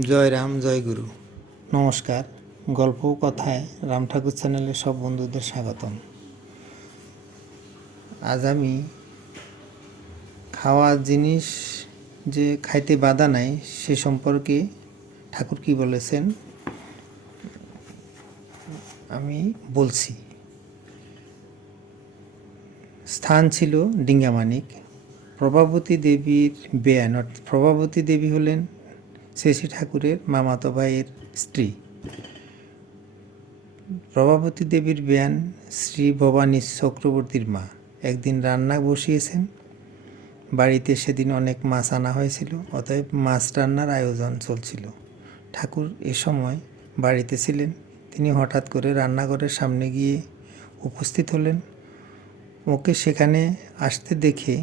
জয় রাম, জয় গুরু। নমস্কার। গল্প কথায় রাম ঠাকুর চ্যানেলে সব বন্ধুদের স্বাগতম। আজ আমি খাওয়ার জিনিস যে খাইতে বাধা নাই সে সম্পর্কে ঠাকুর কি বলেছেন আমি বলছি। স্থান ছিল ডিঙ্গামানিক। প্রভাবতী দেবীর বেয়ান, প্রভাবতী দেবী হলেন শ্রী ঠাকুরের মামাতো ভাইয়ের স্ত্রী। প্রভাবতী দেবীর বেয়ান শ্রী ভবানী চক্রবর্তীর মা একদিন রান্না বসিয়েছেন। বাড়িতে সেদিন অনেক মাছ আনা হয়েছিল, অতএব মাছ রান্নার আয়োজন চলছিল। ঠাকুর এ সময় বাড়িতে ছিলেন। তিনি হঠাৎ করে রান্নাঘরের সামনে গিয়ে উপস্থিত হলেন। ওকে সেখানে আসতে দেখে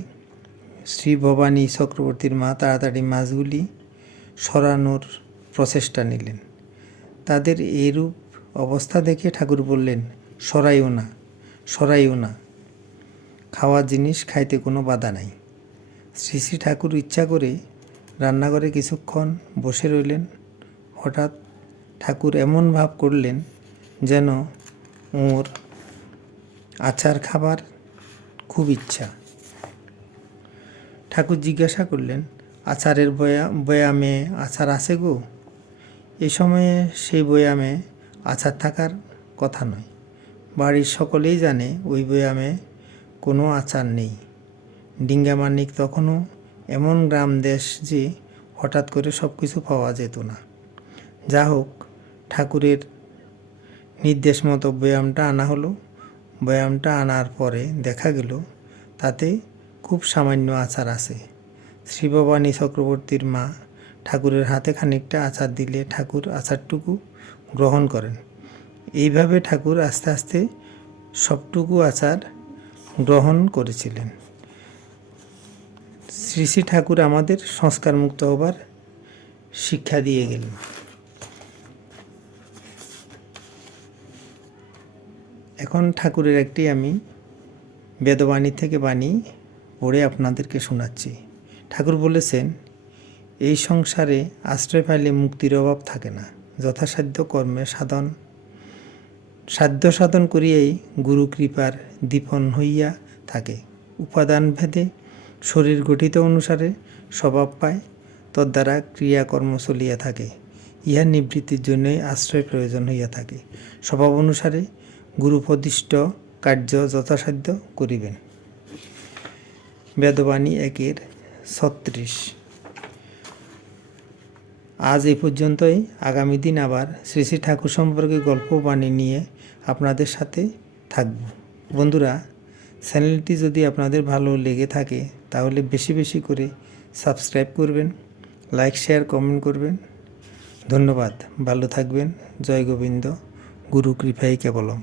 শ্রী ভবানী চক্রবর্তীর মা তাড়াতাড়ি মাছগুলি সরানোর প্রচেষ্টা নিলেন। তাদের এরূপ অবস্থা দেখে ঠাকুর বললেন, সরাইও না, খাওয়ার জিনিস খাইতে কোনো বাধা নাই। শ্রী ঠাকুর ইচ্ছা করে রান্নাঘরে কিছুক্ষণ বসে রইলেন। হঠাৎ ঠাকুর এমন ভাব করলেন যেন ওর আচার খাবার খুব ইচ্ছা। ঠাকুর জিজ্ঞাসা করলেন, আচারের বয়ামে আচার আছে গো? এ সময়ে সেই বয়ামে আচার থাকার কথা নয়। বাড়ির সকলেই জানে ওই বয়ামে কোনো আচার নেই। ডিঙ্গামানিক তখনও এমন গ্রাম দেশ যে হঠাৎ করে সব কিছু পাওয়া যেত না। যা হোক, ঠাকুরের নির্দেশ মতো বয়ামটা আনা হলো। বয়ামটা আনার পরে দেখা গেল তাতে খুব সামান্য আচার আছে। শ্রী ভবানী চক্রবর্তীর মা ঠাকুরের হাতে খানিকটা আচার দিলে ঠাকুর আচারটুকু গ্রহণ করেন। এইভাবে ঠাকুর আস্তে আস্তে সবটুকু আচার গ্রহণ করেছিলেন। শ্রী ঠাকুর আমাদের সংস্কারমুক্ত হবার শিক্ষা দিয়ে গেলেন। এখন ঠাকুরের একটি আমি বেদবাণী থেকে বাণী পড়ে আপনাদেরকে শোনাচ্ছি। ঠাকুর বলেছেন, এই সংসারে আশ্রয় পাইলে মুক্তির অভাব থাকে না। যথাসাধ্য কর্মে সাধ্য সাধন করিয়াই গুরু কৃপার দীপন হইয়া থাকে। উপাদান ভেদে শরীর গঠিত অনুসারে স্বভাব পায়, তদ্বারা ক্রিয়াকর্ম চলিয়া থাকে। ইহা নিবৃত্তির জন্যই আশ্রয় প্রয়োজন হইয়া থাকে। স্বভাব অনুসারে গুরুপদিষ্ট কার্য যথাসাধ্য করিবেন। বেদবাণী 1:36। আজ এই পর্যন্তই। আগামী দিন আবার শ্রী ঠাকুর সম্পর্কে গল্প বাণী নিয়ে আপনাদের সাথে থাকব। বন্ধুরা, চ্যানেলটি যদি আপনাদের ভালো লেগে থাকে তাহলে বেশি বেশি করে সাবস্ক্রাইব করবেন, লাইক শেয়ার কমেন্ট করবেন। ধন্যবাদ। ভালো থাকবেন। জয় গোবিন্দ। গুরু কৃপাই কেবলম।